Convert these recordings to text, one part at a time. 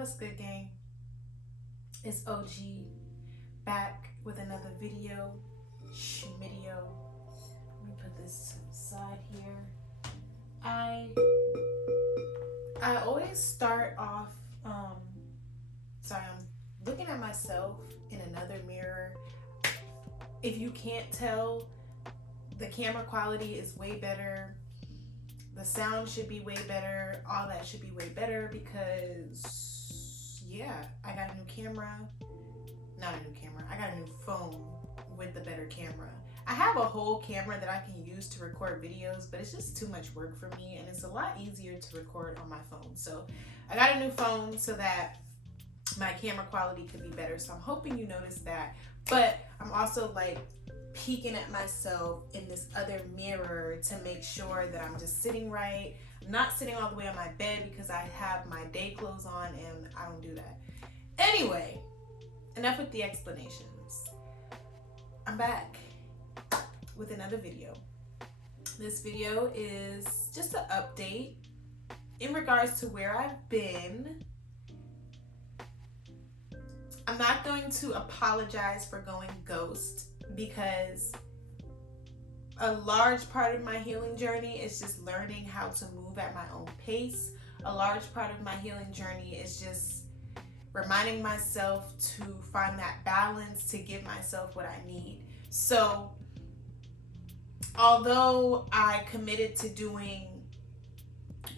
What's good, gang? It's OG back with another video. Schmidio. Let me put this to the side here. I always start off. Sorry, I'm looking at myself in another mirror. If you can't tell, the camera quality is way better. The sound should be way better. All that should be way better because, yeah, I got a new camera. Not a new camera. I got a new phone with the better camera. I have a whole camera that I can use to record videos, but it's just too much work for me, and it's a lot easier to record on my phone. So I got a new phone so that my camera quality could be better. So I'm hoping you notice that. But I'm also like peeking at myself in this other mirror to make sure that I'm just sitting right. I'm not sitting all the way on my bed because I have my day clothes on and I don't do that. Anyway, enough with the explanations. I'm back with another video. This video is just an update in regards to where I've been. I'm not going to apologize for going ghost because a large part of my healing journey is just learning how to move at my own pace. A large part of my healing journey is just reminding myself to find that balance to give myself what I need. So, although I committed to doing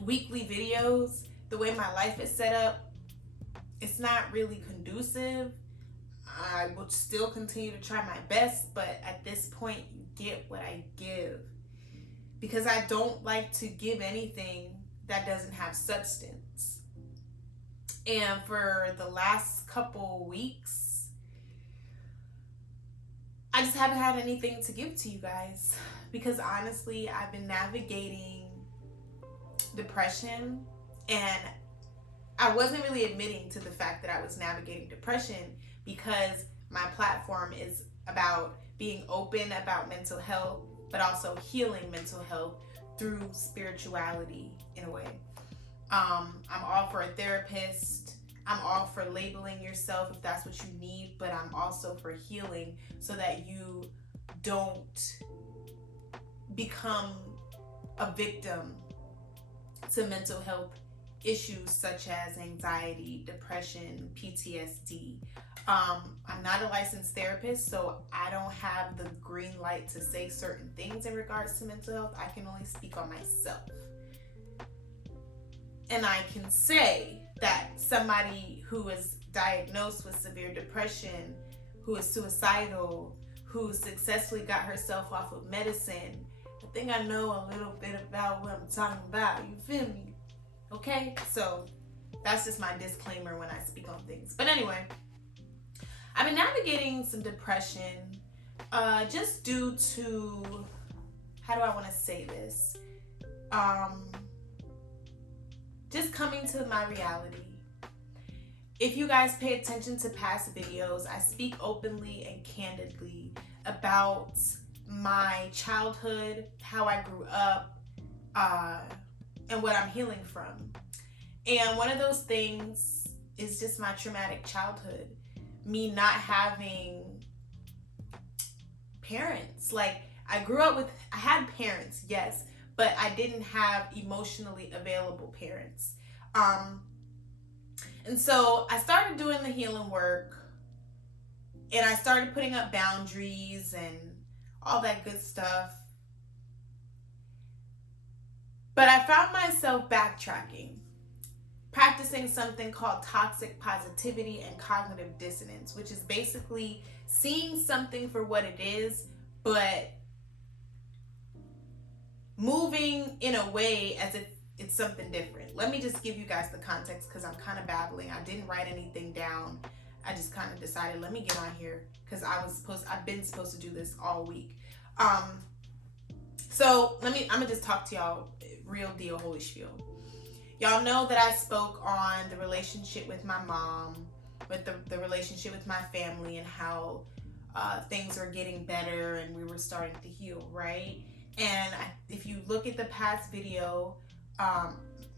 weekly videos, the way my life is set up, it's not really conducive. I will still continue to try my best, but at this point, you get what I give. Because I don't like to give anything that doesn't have substance. And for the last couple weeks, I just haven't had anything to give to you guys. Because honestly, I've been navigating depression, and I wasn't really admitting to the fact that I was navigating depression because my platform is about being open about mental health, but also healing mental health through spirituality in a way. I'm all for a therapist. I'm all for labeling yourself if that's what you need, but I'm also for healing so that you don't become a victim to mental health issues such as anxiety, depression, PTSD. I'm not a licensed therapist, so I don't have the green light to say certain things in regards to mental health. I can only speak on myself. And I can say that somebody who is diagnosed with severe depression, who is suicidal, who successfully got herself off of medicine, I think I know a little bit about what I'm talking about. You feel me? Okay, so that's just my disclaimer when I speak on things. But anyway, I've been navigating some depression just due to, how do I want to say this? Just coming to my reality. If you guys pay attention to past videos, I speak openly and candidly about my childhood, how I grew up, and what I'm healing from. And one of those things is just my traumatic childhood. Me not having parents. Like, I had parents, yes, but I didn't have emotionally available parents. And so I started doing the healing work, and I started putting up boundaries and all that good stuff. But I found myself backtracking, practicing something called toxic positivity and cognitive dissonance, which is basically seeing something for what it is, but moving in a way as if it's something different. Let me just give you guys the context because I'm kind of babbling. I didn't write anything down. I just kind of decided, let me get on here because I've been supposed to do this all week. So I'm gonna just talk to y'all real deal, holy spiel. Y'all know that I spoke on the relationship with my mom, with the relationship with my family, and how things are getting better and we were starting to heal, right? And if you look at the past video,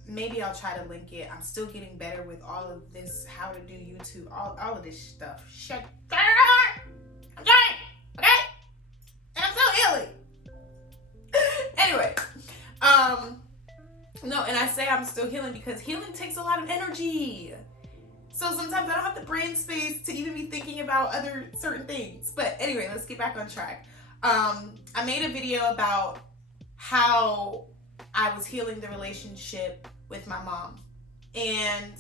maybe I'll try to link it. I'm still getting better with all of this, how to do YouTube, all of this stuff. Shut up! I'm trying, okay? And I'm still healing. Anyway, no, and I say I'm still healing because healing takes a lot of energy. So sometimes I don't have the brain space to even be thinking about other certain things. But anyway, let's get back on track. I made a video about how I was healing the relationship with my mom. And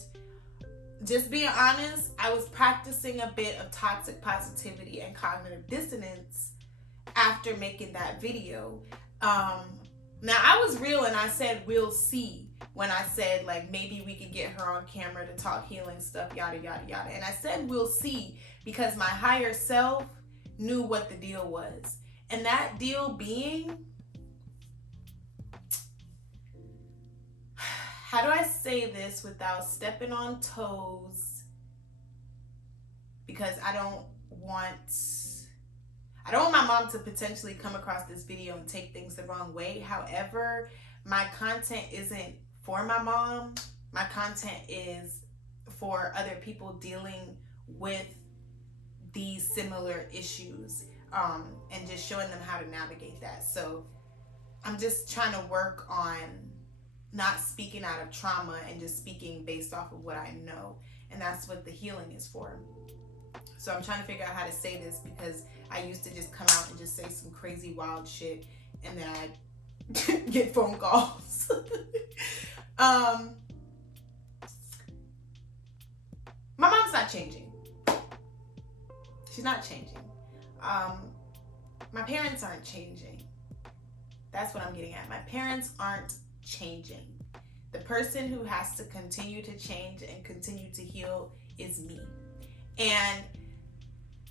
just being honest, I was practicing a bit of toxic positivity and cognitive dissonance after making that video. Now I was real and I said we'll see when I said like maybe we could get her on camera to talk healing stuff, yada yada yada. And I said we'll see because my higher self knew what the deal was. And that deal being, how do I say this without stepping on toes? Because I don't want my mom to potentially come across this video and take things the wrong way. However, my content isn't for my mom. My content is for other people dealing with these similar issues, and just showing them how to navigate that. So I'm just trying to work on not speaking out of trauma and just speaking based off of what I know. And that's what the healing is for. So I'm trying to figure out how to say this because I used to just come out and just say some crazy wild shit and then I get phone calls. My mom's not changing. She's not changing. My parents aren't changing. That's what I'm getting at. My parents aren't changing. The person who has to continue to change and continue to heal is me. And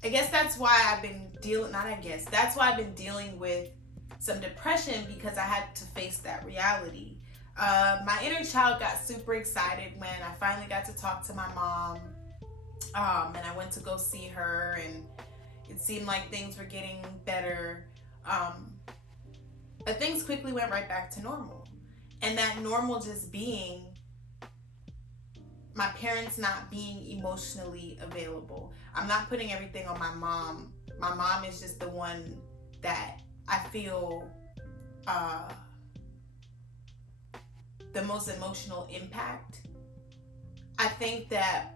I guess that's why I've been that's why I've been dealing with some depression, because I had to face that reality. My inner child got super excited when I finally got to talk to my mom. And I went to go see her and it seemed like things were getting better. But things quickly went right back to normal. And that normal just being my parents not being emotionally available. I'm not putting everything on my mom. My mom is just the one that I feel the most emotional impact. I think that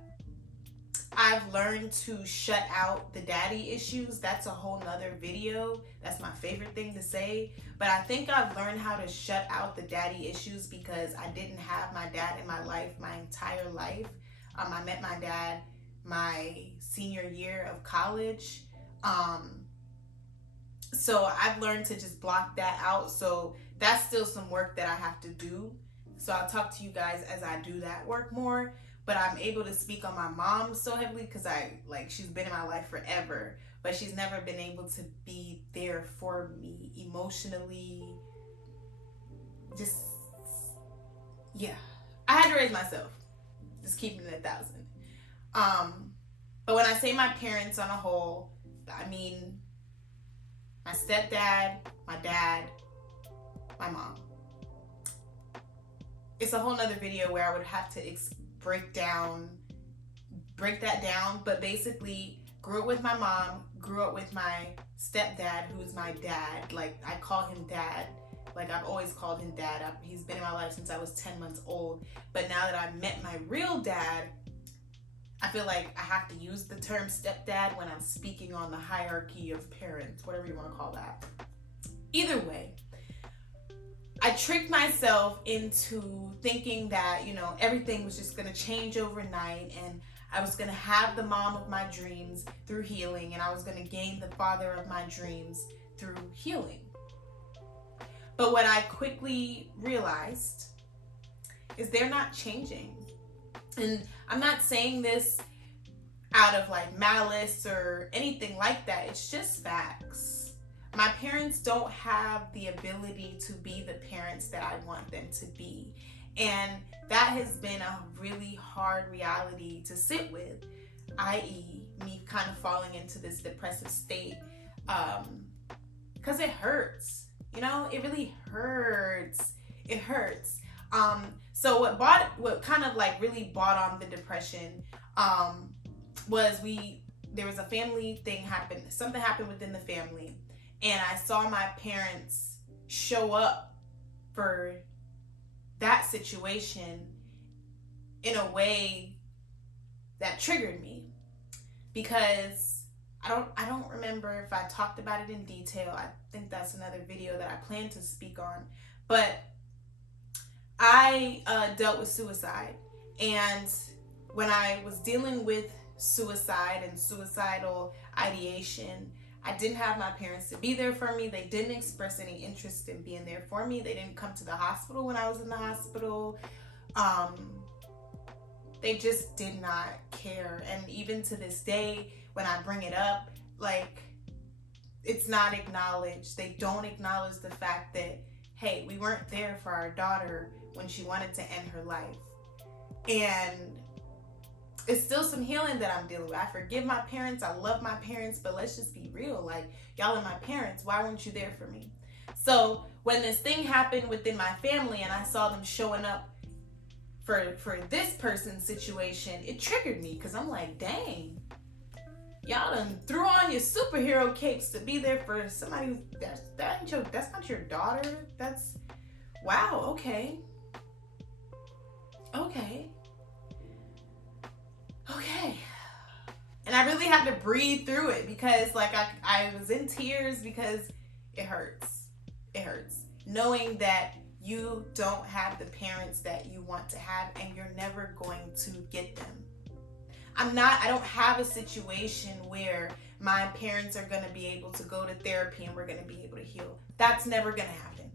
I've learned to shut out the daddy issues. That's a whole nother video. That's my favorite thing to say. But I think I've learned how to shut out the daddy issues because I didn't have my dad in my life my entire life. I met my dad my senior year of college. So I've learned to just block that out. So that's still some work that I have to do. So I'll talk to you guys as I do that work more. But I'm able to speak on my mom so heavily because she's been in my life forever, but she's never been able to be there for me emotionally. Just, yeah. I had to raise myself. Just keeping it 1,000. But when I say my parents on a whole, I mean my stepdad, my dad, my mom. It's a whole nother video where I would have to break that down, but basically grew up with my mom, grew up with my stepdad, who's my dad. Like, I call him dad. Like, I've always called him dad. He's been in my life since I was 10 months old. But now that I've met my real dad, I feel like I have to use the term stepdad when I'm speaking on the hierarchy of parents, whatever you want to call that. Either way, I tricked myself into thinking that, everything was just going to change overnight and I was going to have the mom of my dreams through healing and I was going to gain the father of my dreams through healing. But what I quickly realized is they're not changing. And I'm not saying this out of malice or anything like that. It's just facts. My parents don't have the ability to be the parents that I want them to be. And that has been a really hard reality to sit with, i.e. me kind of falling into this depressive state, because it hurts. It really hurts. It hurts. So what kind of like really brought on the depression was there was a family thing happened. Something happened within the family, and I saw my parents show up for that situation in a way that triggered me, because I don't remember if I talked about it in detail. I think that's another video that I plan to speak on. But I dealt with suicide, and when I was dealing with suicide and suicidal ideation, I didn't have my parents to be there for me. They didn't express any interest in being there for me. They didn't come to the hospital when I was in the hospital. They just did not care. And even to this day, when I bring it up, like, it's not acknowledged. They don't acknowledge the fact that, hey, we weren't there for our daughter when she wanted to end her life. And it's still some healing that I'm dealing with. I forgive my parents. I love my parents, but let's just be real. Like, y'all are my parents. Why weren't you there for me? So when this thing happened within my family and I saw them showing up for this person's situation, it triggered me, because I'm like, dang, y'all done threw on your superhero capes to be there for somebody who that's not your daughter. That's, wow, okay. And I really had to breathe through it, because like I was in tears, because it hurts. It hurts knowing that you don't have the parents that you want to have, and you're never going to get them. I don't have a situation where my parents are going to be able to go to therapy and we're going to be able to heal. That's never going to happen.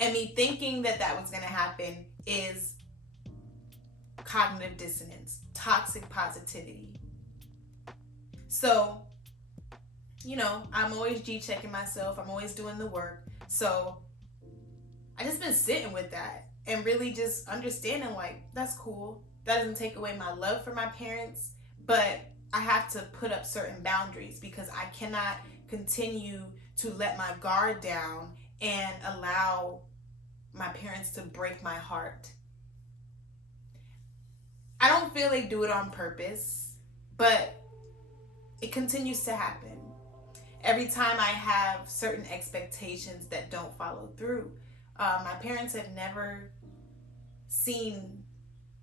And me thinking that was going to happen is cognitive dissonance, toxic positivity. So, I'm always G-checking myself. I'm always doing the work. So I just been sitting with that and really just understanding, like, that's cool. That doesn't take away my love for my parents, but I have to put up certain boundaries, because I cannot continue to let my guard down and allow my parents to break my heart. I don't feel they do it on purpose, but it continues to happen. Every time I have certain expectations that don't follow through. My parents have never seen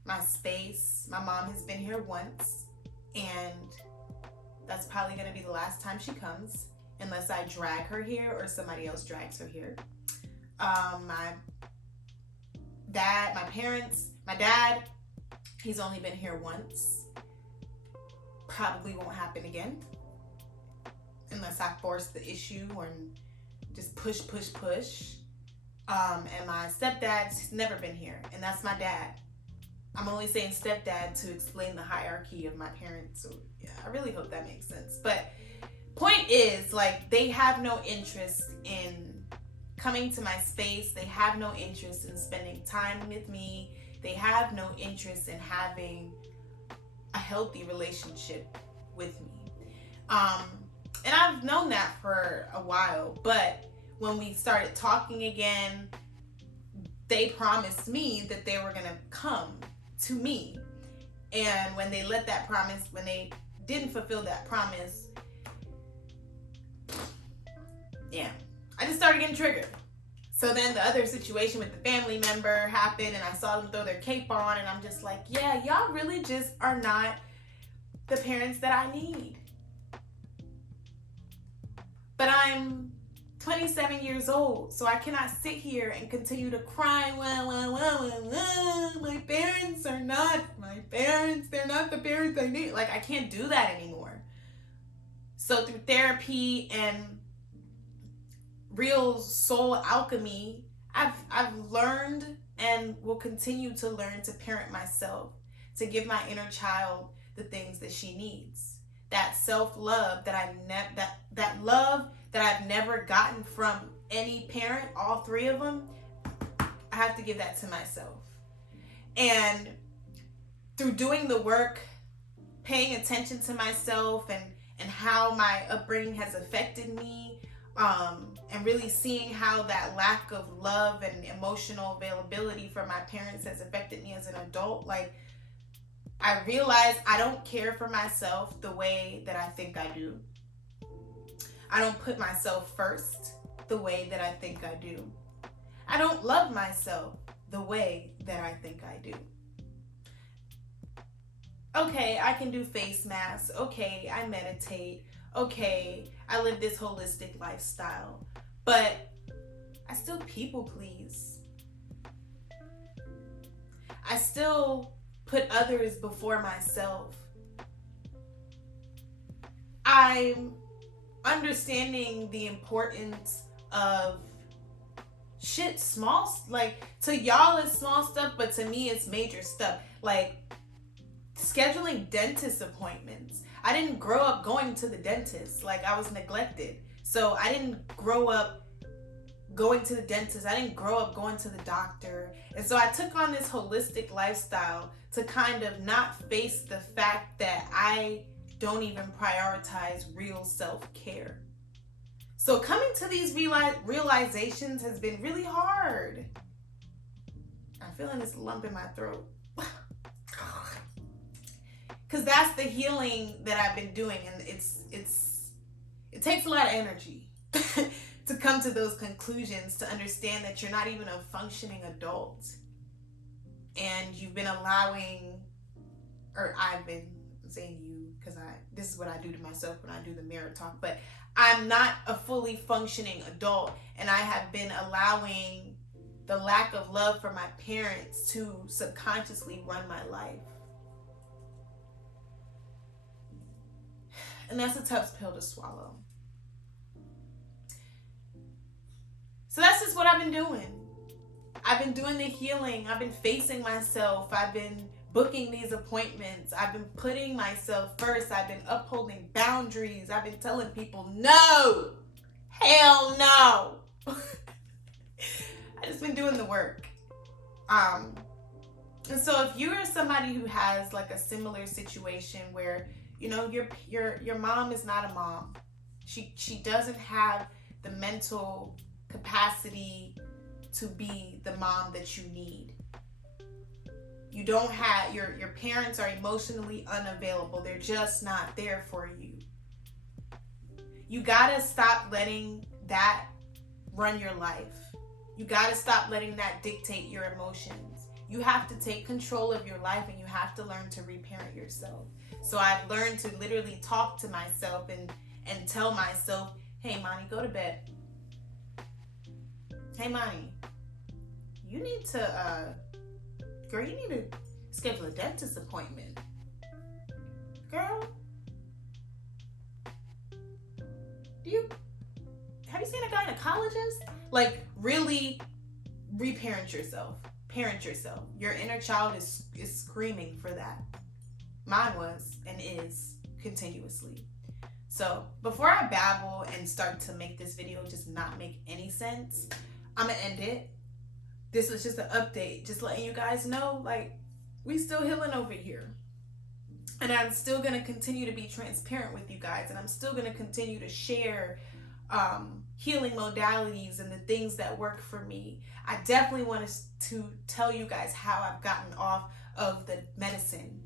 my space. My mom has been here once, and that's probably going to be the last time she comes, unless I drag her here or somebody else drags her here. My dad, he's only been here once. Probably won't happen again, unless I force the issue or just push. And my stepdad's never been here, and that's my dad. I'm only saying stepdad to explain the hierarchy of my parents. So yeah, I really hope that makes sense. But point is, like, they have no interest in coming to my space. They have no interest in spending time with me. They have no interest in having a healthy relationship with me. And I've known that for a while, but when we started talking again, they promised me that they were gonna come to me. And when they didn't fulfill that promise, yeah, I just started getting triggered. So then the other situation with the family member happened, and I saw them throw their cape on, and I'm just like, yeah, y'all really just are not the parents that I need. But I'm 27 years old, so I cannot sit here and continue to cry, my parents are not my parents, they're not the parents I need. Like, I can't do that anymore. So through therapy and real soul alchemy, I've learned and will continue to learn to parent myself, to give my inner child the things that she needs. That self-love that love that I've never gotten from any parent, all three of them, I have to give that to myself. And through doing the work, paying attention to myself and how my upbringing has affected me, and really seeing how that lack of love and emotional availability from my parents has affected me as an adult. Like, I realized I don't care for myself the way that I think I do. I don't put myself first the way that I think I do. I don't love myself the way that I think I do. Okay, I can do face masks. Okay, I meditate. Okay, I live this holistic lifestyle. But I still people please. I still put others before myself. I'm understanding the importance of shit, small, like, to y'all it's small stuff, but to me it's major stuff. Like scheduling dentist appointments. I didn't grow up going to the dentist. Like, I was neglected. So I didn't grow up going to the dentist. I didn't grow up going to the doctor. And so I took on this holistic lifestyle to kind of not face the fact that I don't even prioritize real self-care. So coming to these realizations has been really hard. I'm feeling this lump in my throat. Because that's the healing that I've been doing, and it takes a lot of energy to come to those conclusions, to understand that you're not even a functioning adult, and you've been allowing, or I've been saying you because this is what I do to myself when I do the mirror talk, but I'm not a fully functioning adult, and I have been allowing the lack of love from my parents to subconsciously run my life. And that's a tough pill to swallow. So that's just what I've been doing. I've been doing the healing. I've been facing myself. I've been booking these appointments. I've been putting myself first. I've been upholding boundaries. I've been telling people, no, hell no. I just been doing the work. And so if you're somebody who has like a similar situation where, you know, your mom is not a mom. She doesn't have the mental capacity to be the mom that you need. You don't have, your parents are emotionally unavailable. They're just not there for you. You gotta stop letting that run your life. You gotta stop letting that dictate your emotions. You have to take control of your life, and you have to learn to reparent yourself. So I've learned to literally talk to myself and tell myself, hey, Monty, go to bed. Hey, Monty, you need to, girl, you need to schedule a dentist appointment. Girl, have you seen a gynecologist? Like, really reparent yourself. Parent yourself. Your inner child is screaming for that. Mine was and is continuously. So before I babble and start to make this video just not make any sense, I'm gonna end it. This was just an update, just letting you guys know, like, we still healing over here. And I'm still gonna continue to be transparent with you guys, and I'm still gonna continue to share healing modalities and the things that work for me. I definitely want to tell you guys how I've gotten off of the medicine.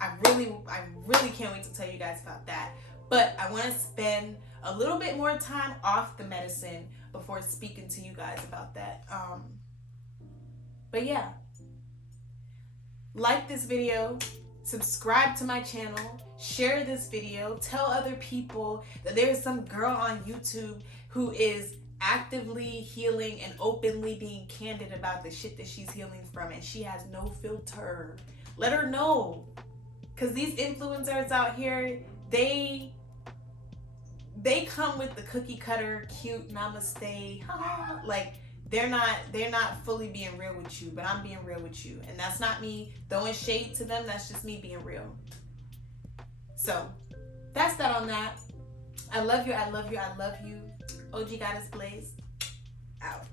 I really can't wait to tell you guys about that. But I want to spend a little bit more time off the medicine before speaking to you guys about that. But yeah, like this video, subscribe to my channel, share this video, tell other people that there's some girl on YouTube who is actively healing and openly being candid about the shit that she's healing from, and she has no filter. Let her know. Because these influencers out here, they come with the cookie cutter, cute namaste, like they're not fully being real with you, but I'm being real with you. And that's not me throwing shade to them, that's just me being real. So that's that on that. I love you, I love you, I love you. OG Goddess Blaze, out.